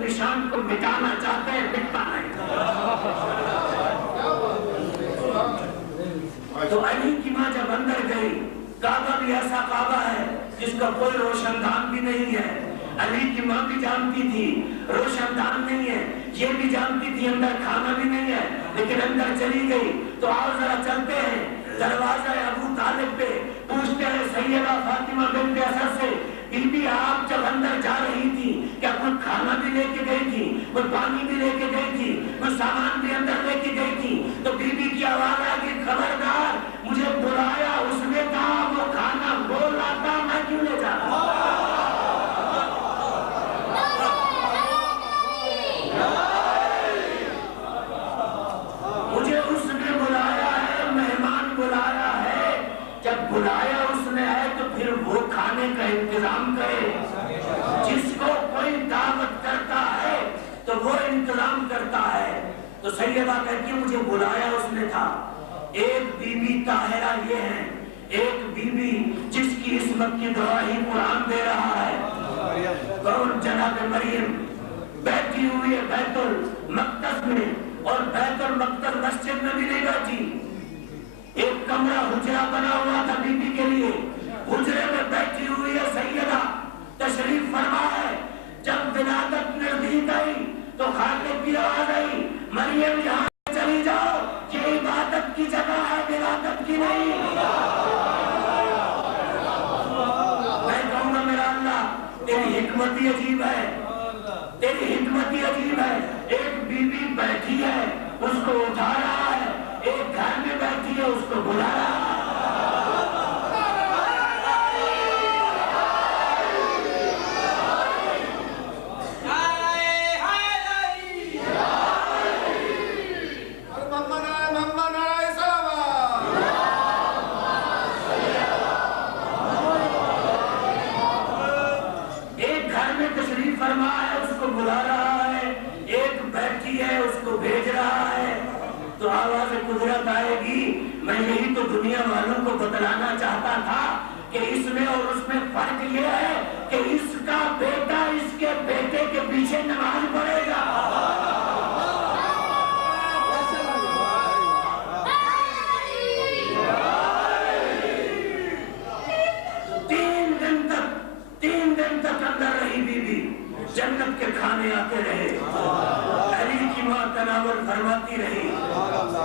نشان کو مٹانا چاہتے ہیں، مٹتا نہیں۔ تو علی کی ماں جب اندر گئی، کعبہ بھی ایسا کعبہ ہے جس کا کوئی روشن دان بھی نہیں ہے۔ علی کی ماں بھی جانتی تھی روشن دان نہیں ہے، یہ بھی جانتی تھی اندر کھانا بھی نہیں ہے، لیکن اندر چلی گئی۔ تو آؤ ذرا چلتے ہیں دروازہ ابو طالب پہ، پوچھتے ہیں سیدہ فاطمہ بنت اسد سے، بی بی آپ جب اندر جا رہی تھی کیا کوئی کھانا بھی لے کے گئی تھی، کوئی پانی بھی لے کے گئی تھی، کوئی سامان بھی اندر لے کے گئی تھی؟ تو بی بی کی آواز آئی کہ خبردار، مجھے بلایا اس نے کہا وہ کھانا وہ لاتا، میں کیوں لے جاتا؟ مجھے اس نے بلایا ہے، مہمان بلایا ہے، جب بلایا اس نے ہے تو پھر وہ کھانے کا انتظام کرے۔ جس کو کوئی دعوت کرتا ہے تو وہ انتظام کرتا ہے۔ تو سیدہ کہتی ہے مجھے بلایا اس نے تھا۔ ایک بی بی طاہرہ یہ ہے، ایک بی بی جس کی عصمت کی گواہی قرآن دے رہا ہے۔ کون؟ جناب مریم بیٹھی ہوئی ہے بیت المقدس میں، اور بیت المقدس مسجد میں بھی نہیں بیٹھی، ایک کمرہ حجرہ بنا ہوا تھا بی بی کے لیے، حجرے میں بیٹھی ہوئی ہے سیدہ، تشریف فرما ہے۔ جب ولادت نزدیک آئی تو خالق کی آواز آئی، مریم یہاں چلی جاؤ، یہ عبادت کی جگہ ہے، ولادت کی نہیں۔ میں کہوں گا میرا اللہ تیری حکمت ہی عجیب ہے، تیری حکمت ہی عجیب ہے۔ ایک بی بی بیٹھی ہے اس کو اٹھا رہا ہے، ایک گھر میں بیٹھی ہے اس کو بلا رہا ہے۔ بلا رہا ہے، ایک بیٹھی ہے اس کو بھیج رہا ہے۔ تو آواز قدرت آئے گی، میں یہی تو دنیا والوں کو بتلانا چاہتا تھا کہ اس میں اور اس میں فرق یہ ہے کہ اس کا بیٹا اس کے بیٹے کے پیچھے نماز پڑھے گا۔ 3 دن تک اندر رہی بی بی، جنت کے کھانے آتے رہے، علی کی ماں تناول فرماتی رہی،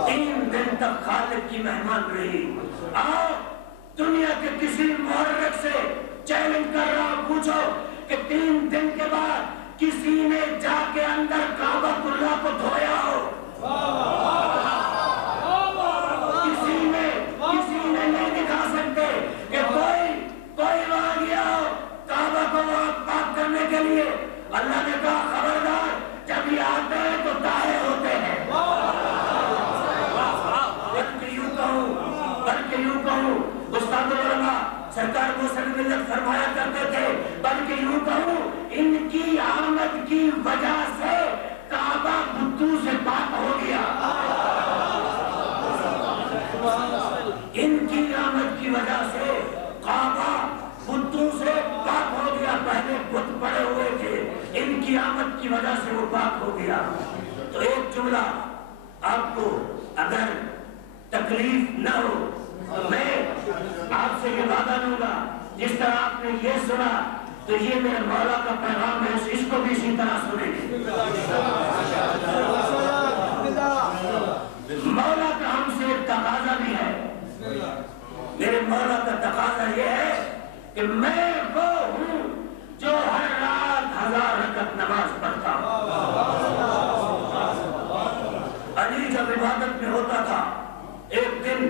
3 دن تک خالق کی مہمان رہی۔ آؤ دنیا کے کسی محرک سے چیلنج کر رہا ہوں، پوچھو کہ 3 دن کے بعد کسی نے جا کے اندر کعبۃ اللہ کو دھویا ہو؟ کسی نے نہیں دکھا سکتے کہ کوئی وہاں گیا ہو کعبہ کو پاک کرنے کے لیے۔ اللہ نے کہا خبردار، جب یہ آتے ہیں تو دائیں ہوتے ہیں۔ بلکہ یوں کہوں استاد علماء سرکار کو ملت فرمایا کرتے تھے، بلکہ یوں کہوں ان کی آمد کی وجہ سے کعبہ بتوں سے پاک ہو گیا۔ ان کی آمد کی وجہ سے کعبہ بتوں سے پاک ہو گیا۔ پہلے بت پڑے ہوئے تھے، ان کی آمد کی وجہ سے وہ پاک ہو گیا۔ تو ایک جملہ آپ کو اگر تکلیف نہ ہو تو میں آپ سے یہ وعدہ دوں گا، جس طرح آپ نے یہ سنا تو یہ میرے مولا کا پیغام ہے، اس کو بھی اسی طرح سنیں گے۔ مولا کا ہم سے ایک تقاضا بھی ہے، میرے مولا کا تقاضا یہ ہے کہ میں وہ ہوں جو ہر رات 1000 رکعت نماز پڑھتا ہوں۔ علی جب عبادت میں ہوتا تھا، ایک دن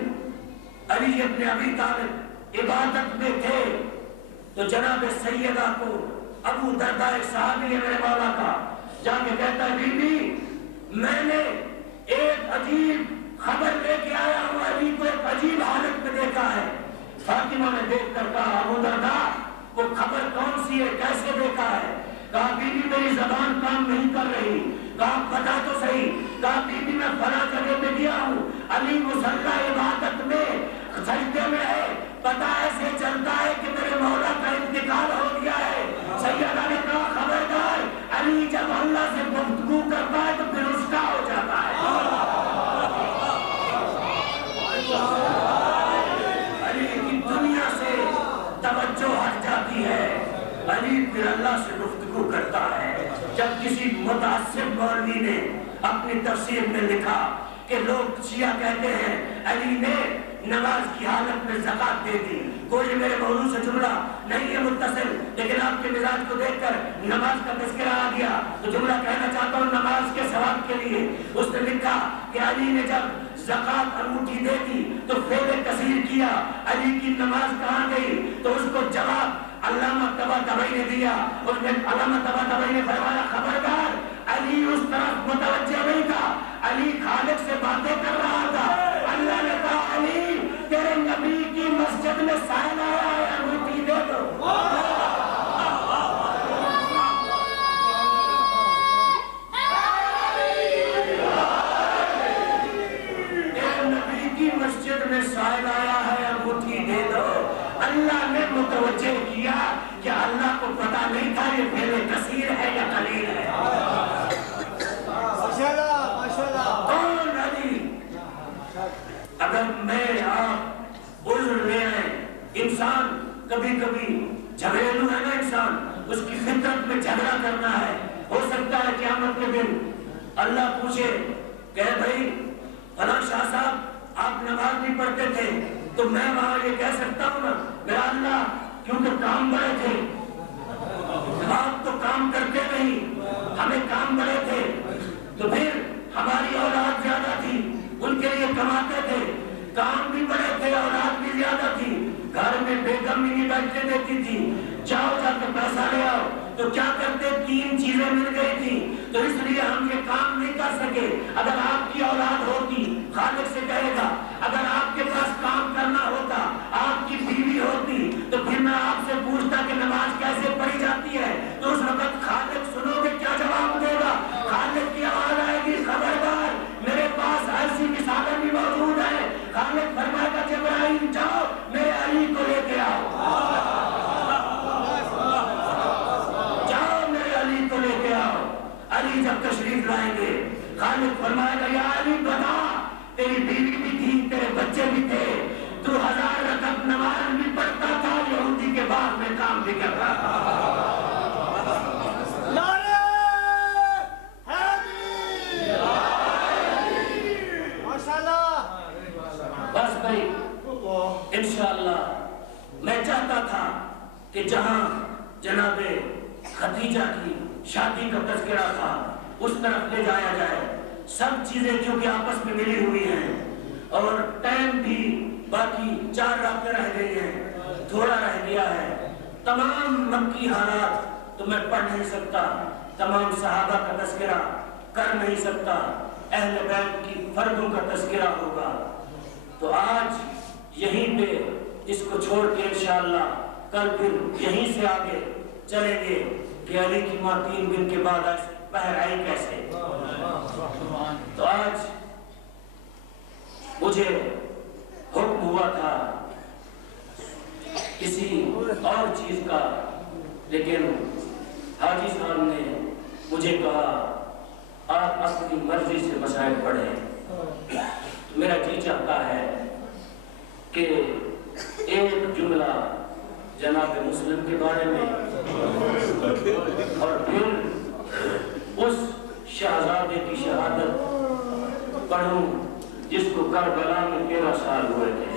علی ابن ابی طالب عبادت میں تھے تو جناب سیدہ کو ابو درداء ایک صحابی ہے میرے مولا کا، جا کے کہتا ہے بی بی میں نے ایک عجیب خبر لے کے آیا ہوں، علی کو ایک عجیب حالت میں دیکھا ہے۔ فاطمہ نے دیکھ کر کہا ابو درداء وہ خبر کون سی ہے، کیسے دیکھا ہے؟ کہا بی بی میری زبان کام نہیں کر رہی۔ کہا بتا تو صحیح۔ کہا بی بی میں فلاں جگہ پہ گیا ہوں، علی مصلی عبادت میں سجدے میں ہے، پتہ ایسے چلتا ہے کہ میرے مولا کا انتقال ہو گیا ہے۔ سیدہ نے کہا خبردار علی جب اللہ سے گفتگو کرتا ہے تو پھر اس کا ہو جاتا ہے. علی کی دنیا سے توجہ ہٹ جاتی ہے. علی پھر اللہ سے گفتگو کرتا ہے. جب کسی متعصب مولوی نے اپنی تفسیر میں لکھا کہ لوگ شیعہ کہتے ہیں علی نے نماز کی حالت میں زکات دے دی، کوئی میرے موضوع سے جملہ نہیں ہے متصل، لیکن آپ کے مزاج کو دیکھ کر نماز کا تذکرہ آ گیا تو جملہ کہنا چاہتا ہوں نماز کے ثواب کے لیے. اس نے لکھا کہ علی نے جب زکات انگوٹھی دے دی تو فعل کثیر کیا، علی کی نماز کہاں گئی؟ تو اس کو جواب علامہ طباطبائی نے دیا. اس نے علامہ طباطبائی نے فرمایا خبردار، علی اس طرف متوجہ نہیں تھا، علی خالق سے باتیں کر رہا تھا. اللہ نے کہا علی تیرے نبی کی مسجد میں سائل آیا ہے، انگوٹھی دے دو. تیرے نبی کی مسجد میں سائل آیا ہے، انگوٹھی دے دو. اللہ نے متوجہ کیا کہ اللہ کو پتا نہیں تھا یہ فعل کثیر ہے یا قلیل ہے. کون علی؟ اگر میں آپ عذر لے آئیں، انسان کبھی کبھی جھگڑیلو ہے نا، انسان اس کی فطرت میں جھگڑا کرنا ہے. ہو سکتا ہے قیامت کے دن اللہ پوچھے کہ بھائی فلاں شاہ صاحب آپ نماز نہیں پڑھتے تھے، تو میں وہاں یہ کہہ سکتا ہوں نا میرا اللہ کیونکہ کام بڑے تھے، آپ تو کام کرتے نہیں، ہمیں کام بڑے تھے، تو پھر ہماری اولاد زیادہ تھی، ان کے لیے کماتے تھے، کام بھی بڑے تھے، اولاد بھی زیادہ تھی، گھر میں بیگم بھی نہیں بیٹھنے دیتی تھی، جاؤ جا کے پیسہ لے آؤ. تو کیا کرتے؟ 3 چیزیں مل گئی تھی، تو اس لیے ہم یہ کام نہیں کر سکے. اگر آپ کی اولاد ہوتی، خالق سے کہے گا اگر آپ کے پاس کام کرنا ہوتا، آپ کی بیوی ہوتی، تو پھر میں آپ سے پوچھتا کہ نماز کیسے پڑھی جاتی ہے، تو اس وقت خالق سنو گے کیا جواب دے گا؟ خالق کی آواز آئے گی خبردار، میرے پاس ایسی مثالیں بھی موجود ہیں. خالق فرمائے گا جبرائیل جاؤ میرے علی کو لے کے آؤ، جاؤ میرے علی کو لے کے آؤ. علی جب تشریف لائیں گے خالق فرمائے گا یا علی بتا، تیری بیوی بھی تھی، تیرے بچے بھی تھے، تو 1000 رکعت نماز بھی پڑھتا تھا، یہودی کے بعد میں کام بھی کرتا تھا. بس بھائی انشاءاللہ میں چاہتا تھا کہ جہاں جناب خدیجہ کی شادی کا تذکرہ تھا اس طرف لے جایا جائے. سب چیزیں کیونکہ آپس میں ملی ہوئی ہیں اور ٹائم بھی باقی 4 راتیں رہ گئی ہیں، تھوڑا رہ گیا ہے. تمام مکی حالات تو میں پڑھ نہیں سکتا، تمام صحابہ کا تذکرہ کر نہیں سکتا، اہل بیت کی فردوں کا تذکرہ ہوگا. تو آج یہیں پہ اس کو چھوڑ کے انشاءاللہ کل پھر یہیں سے آگے چلیں گے کہ علی کی ماں 3 دن کے بعد باہر آئی کیسے. تو آج مجھے حکم ہوا تھا کسی اور چیز کا، لیکن حاجی صاحب نے مجھے کہا آپ اپنی مرضی سے مسائل پڑھیں. میرا جی چاہتا ہے کہ ایک جملہ جناب مسلم کے بارے میں اور پھر اس شہزادے کی شہادت پڑھوں جس کو کربلا میں 13 سال ہوئے تھے.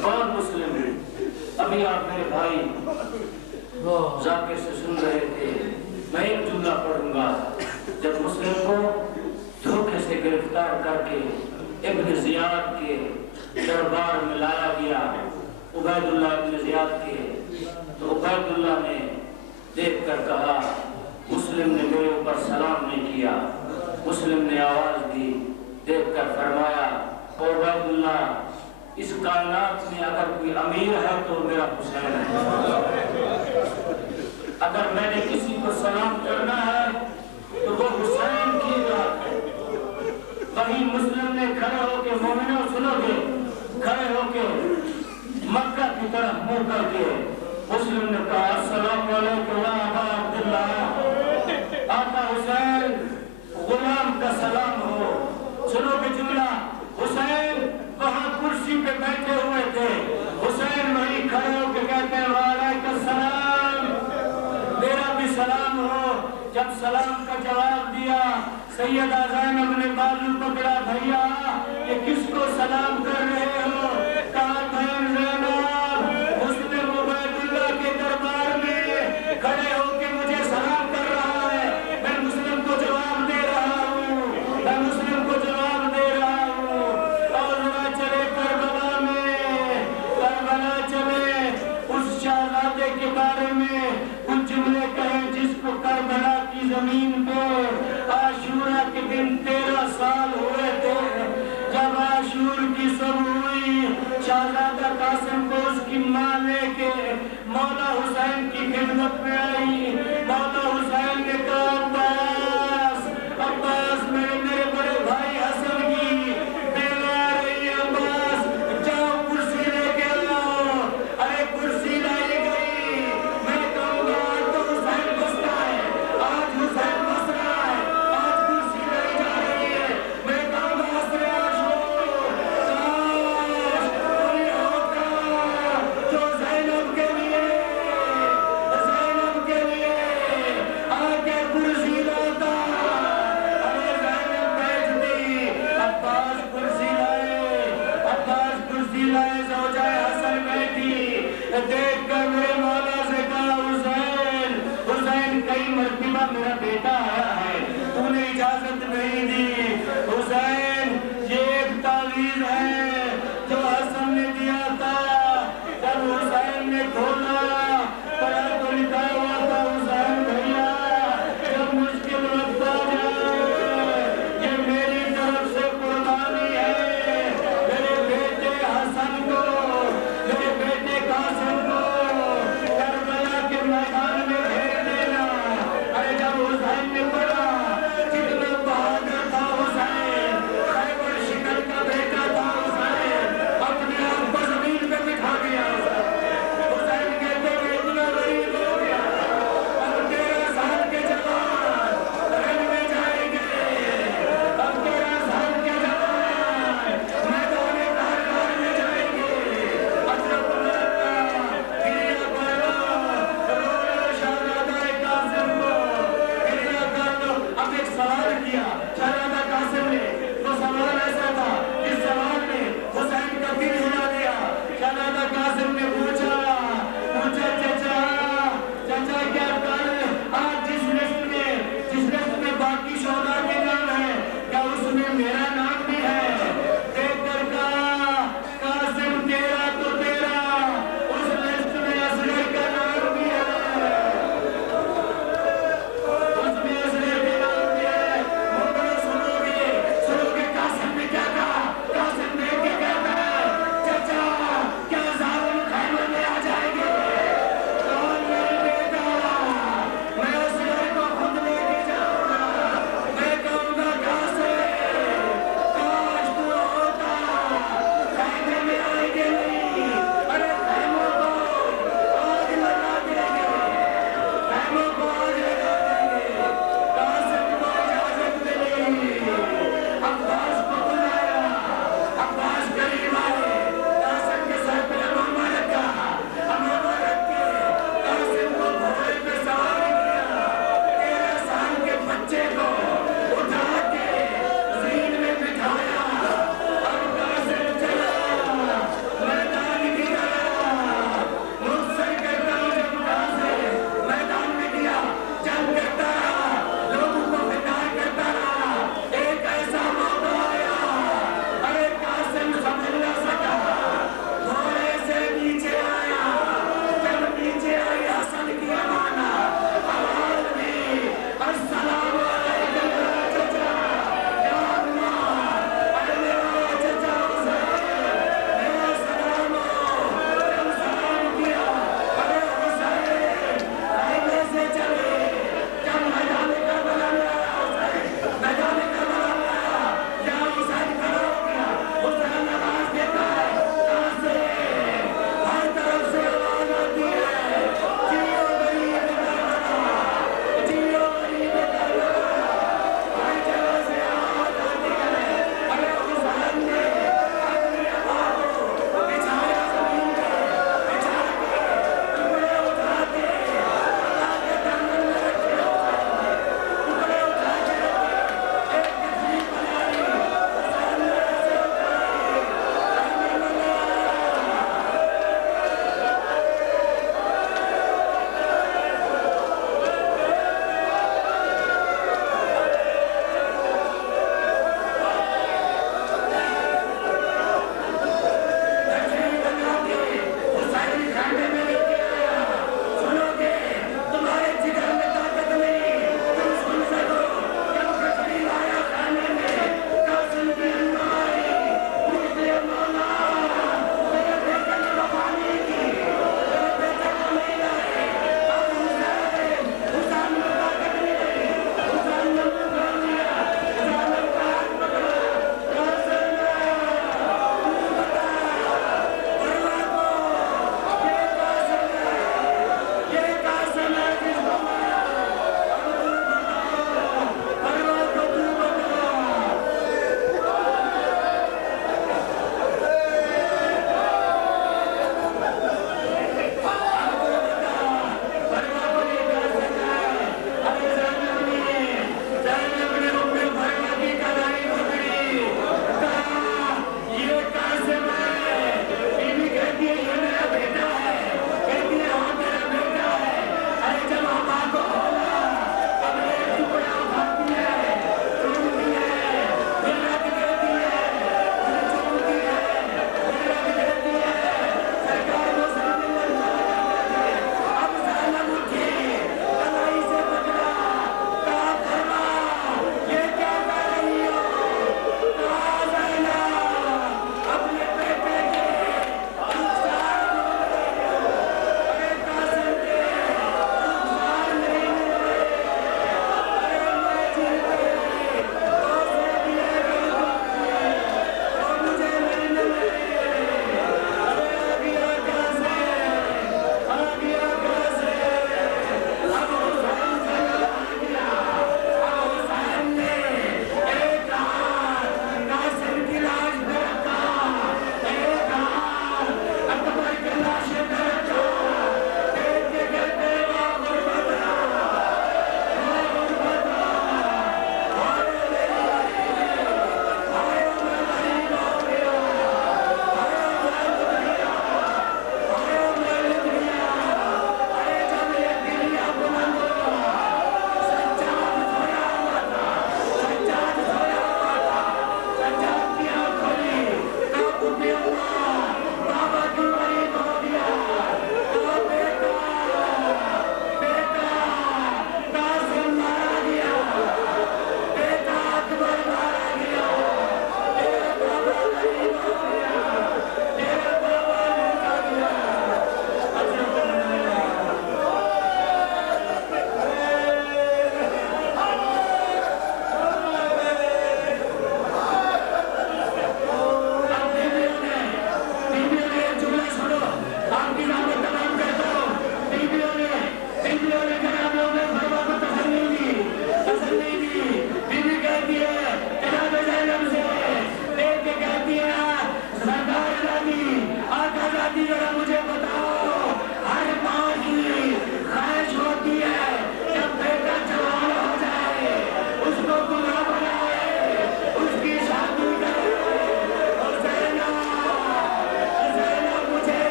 کون مسلم ہے؟ ابھی آپ میرے بھائی ذاکر سے سن رہے تھے. میں ایک جملہ پڑھوں گا. جب مسلم کو دھوکے سے گرفتار کر کے ابن زیاد کے دربار میں لایا گیا، عبید اللہ ابن زیاد کے، تو عبید اللہ نے دیکھ کر کہا مسلم نے میرے اوپر سلام نہیں کیا. مسلم نے آواز دی، دیکھ کر فرمایا عبید اللہ اس کائنات میں اگر کوئی امیر ہے تو میرا حسین ہے. اگر میں نے کسی کو سلام کرنا ہے تو وہ حسین کی بات ہے. وہی مسلم نے کھڑے ہو کے مومنوں سنو گے، کھڑے ہو کے مکہ کی طرف منہ کر کے مسلم نے کہا السلام علیکم یا ابا عبداللہ، آقا حسین غلام کا سلام ہو۔ سنو کہ جملہ، حسین وہاں کرسی پہ بیٹھے ہوئے تھے، حسین وہیں کھڑے ہو کے کہتے ہیں وعلیکم السلام، میرا بھی سلام ہو۔ جب سلام کا جواب دیا سیدہ زینب نے بازو پکڑا، بھیا یہ کس کو سلام کر رہے ہو؟ کہا بہن زینب مسلم عبید اللہ کے دربار میں کھڑے ہو کے مجھے سلام کر رہا ہے، میں مسلم کو جواب دے رہا ہوں، میں مسلم کو جواب دے رہا ہوں۔ اور ذرا چلے کربلا میں، کربلا چلے، اس شہزادے کے بارے میں کچھ جملے کہیں جس کو کربلا کی زمین پہ عاشورہ کے دن 13 سال ہوئے تھے، جب عاشور کی صبح ہوئی، شہزادہ قاسم کو اس کی ماں لے کے مولا حسین کی خدمت میں آئی۔ مولا حسین نے کہا عباس، عباس میرے بڑے بھائی حسن کی بیوی آ رہی ہے، عباس جاؤ کرسی لے کے آؤ۔ ارے کرسی لائی گئی، میں کہوں گا آج تو حسین بستا ہے، آج حسین بس رہا ہے، آج کرسی لائی جا رہی ہے، میں کہوں گا عصر عاشور، کاش کوئی ہوتا جو زینب کے لیے آ کے کرسی لاتا۔ ارے زینب بیٹھتی، عباس کرسی لائے، عباس کرسی لائے، زوجہ حسن بیٹھی، دیکھ کر میرے مولا سے کہا حسین، حسین کئی مرتبہ میرا بیٹا آیا ہے، تو نے اجازت نہیں دی۔ حسین یہ ایک تعویذ ہے جو حسن نے دیا تھا، جب حسین نے کھولا پڑھا تو لکھا ہوا تھا حسین بھیا جب مشکل وقت آ جائے یہ میری طرف سے قربانی ہے، میرے بیٹے حسن کو، میرے بیٹے قاسم کو کربلا کے میدان میں بھیج دینا۔ ارے جب حسین نے پڑھا، جتنا بہادر تھا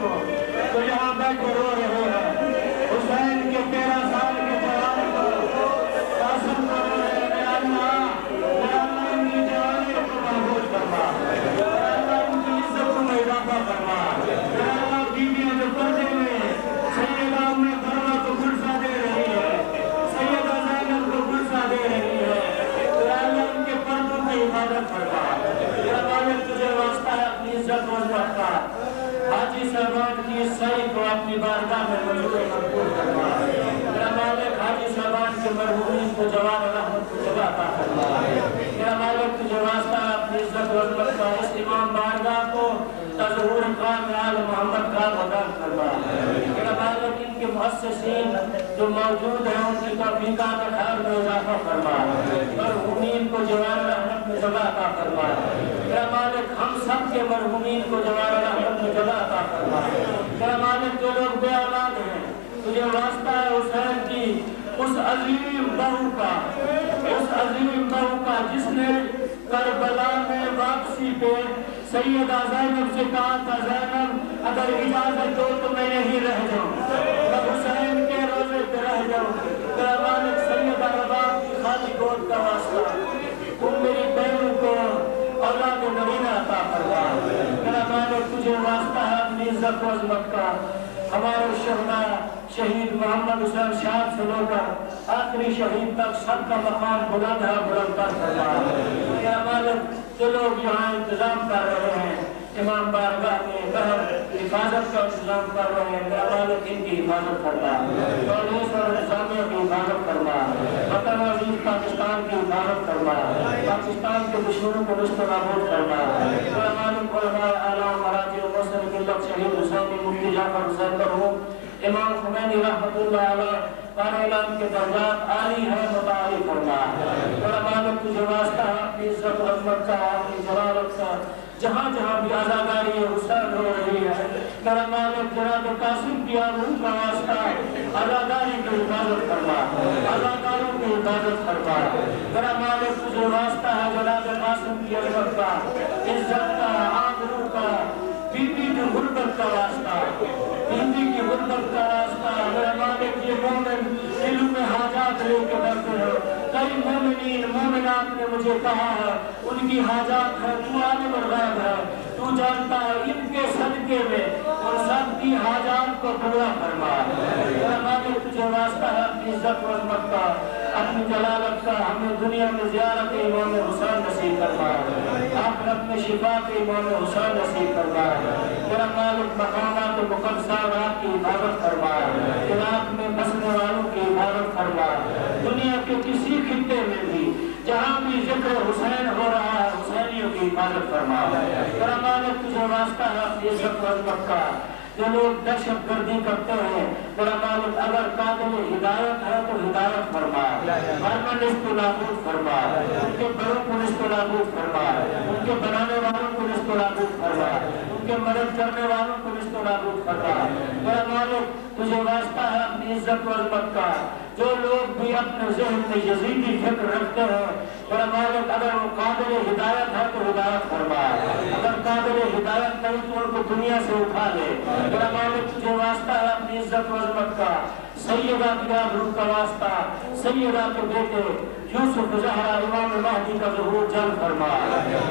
کو تو یہاں بیٹھے رو رہے ہیں، حسین کے 13 سال کے جوان کو قاسم کو رو رہے ہیں، اے اللہ ان کی جوانی کو محفوظ فرما، اے اللہ ان کی عزت کو اضافہ فرما، اے اللہ بیویاں جو پردے میں سیدہ ام سلمہ کو گلسا دے رہی ہے، سیدہ زینب کو گلسا دے رہی ہے، اے اللہ ان کے پردوں کی حفاظت فرما، میرا مالک تجھے واسطہ ہے اپنی عزت و عظمت کا، حاجی صاحبان کی سعی کو اپنی بارگاہ میں منظور مقبول فرما، میرا مالک حاجی صاحبان کے مرحومین کو جوار رحمت کو جگہ عطا فرما، میرا مالک تجھے واسطہ ہے اپنی عزت و عظمت کا اس امام بارگاہ کو تظہور قام آل محمد کا بدل فرما، میرا مالک ان کے مؤسسین جو موجود ہیں ان کی توفیقات خیر میں اضافہ فرما، مرحومین کو جوار رحمت میں جگہ عطا فرما، میرا مالک ہم سب کے مرحومین کو جوار رحمت میں جگہ عطا فرما، میرا مالک جو لوگ بے اولاد ہیں تجھے واسطہ ہے حسین کی اس عظیم بہو کا جس نے کربلا میں واپسی پہ سیدہ زینب سے کہا تھا زینب اگر اجازت دو تو میں یہیں رہ جاؤں، میں حسین کے روزے پہ رہ جاؤں، میرا مالک سیدہ رباب کی خالی گود کا واسطہ تم میری بہنوں کو اولاد نرینہ عطا فرما، میرا مالک تجھے واسطہ ہے اپنی عزت و عظمت کا ہمارے شہداء شہید محمد حسین شاہ سے لے کر آخری شہید تک سب کا مقام بلند ہے، بلند کر فرما، میرا مالک جو لوگ یہاں انتظام کر رہے ہیں امام بارگاہ میں بہر حفاظت کا انتظام کر رہے ہیں، میرا مالک ان کی حفاظت کرنا، پولیس اور نظامیہ کی حفاظت کرنا، وطن عزیز پاکستان کی حفاظت کرنا، پاکستان کے دشمنوں کو نشت و نابود کرنا، میرا مالک علماء اعلیٰ مراجع محسن ملت شہید حسینی مفتی جعفر حسین مرحوم امام خمینی رحمۃ اللہ علیہ پر اعلان کے درجات عالی ہے متعالی فرما، میرا مالک تجھے واسطہ ہے اپنی عزت و عظمت کا اپنی جلالت کا جہاں جہاں بھی آزاداری حسین ہو رہی ہے، میرا مالک جناب قاسم کی آبرو کا واسطہ آزاداری کی حفاظت فرما، آزاداروں کی حفاظت فرما، میرا مالک تجھے واسطہ ہے جناب قاسم کی عظمت کا عزت کا آبرو کا بیوی کی غربت کا واسطہ، بیوی کی غربت کا واسطہ، میرا مالک یہ مومن دلوں میں حاجات لے کے بڑھتے ہیں، کئی مومنین مومنات نے مجھے کہا ہے ان کی حاجات ہے تو عالم الغیب ہے تو جانتا ہے، ان کے صدقے میں ان سب کی حاجات کو پورا فرما، میرا مالک تجھے واسطہ ہے اپنی عزت و عظمت کا اپنی جلالت کا ہمیں دنیا میں زیارت امام حسین نصیب فرما، آخرت میں شفا کے امام حسین نصیب فرما، میرا مالک مقامات مقدسہ رات کی حفاظت فرما، عراق میں بسنے والوں کی حفاظت فرما، دنیا کے کسی خطے میں بھی جہاں بھی ذکر حسین ہو رہا ہے حسینیوں کی حفاظت فرما، میرا مالک تجھے واسطہ ہے اپنی عزت و عظمت کا جو لوگ دہشت گردی کرتے ہیں، میرا مالک اگر قابل ہدایت ہے تو ہدایت فرما، ورنہ نشت و نابود فرما، ان کے بڑوں کو نشت و نابود فرما، ان کے بنانے والوں کو نشت و نابود فرما، ان کے مدد کرنے والوں کو نشت و نابود فرما، میرا مالک تجھے واسطہ ہے اپنی عزت و عظمت کا جو لوگ بھی اپنے ذہن میں یزیدی فکر رکھتے ہیں، میرا مالک اگر وہ قابل ہدایت ہے تو ہدایت فرما، اگر قابل ہدایت نہیں تو ان کو دنیا سے اٹھا لے، میرا مالک تجھے واسطہ ہے اپنی عزت و عظمت کا سیدہ کی آبرو کا واسطہ سیدہ کے بیٹے یوسف زہرا امام مہدی کا ظہور جلد فرما،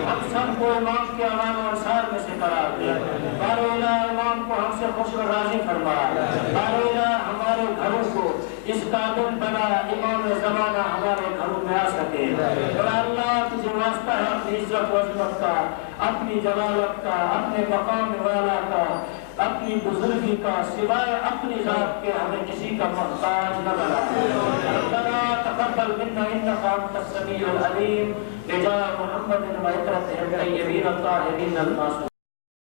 ہم سب کو امام کے امان و انصار میں سے قرار دے، بار الہ امام کو ہم سے خوش و راضی فرما، بار الہ ہمارے گھروں کو اس قابل بنا امام زمانہ ہمارے گھروں میں آ سکے، اور اللہ تجھے واسطہ ہے اپنی عزت و عظمت کا اپنی جلالت کا اپنے مقام والا کا اپنی بزرگی کا سوائے اپنی ذات کے ہمیں کسی کا محتاج نہ بنا، ربنا تقبل منا انک انت السمیع العلیم بجاہ محمد و عطرتہ الطیبین الطاہرین المعصومین۔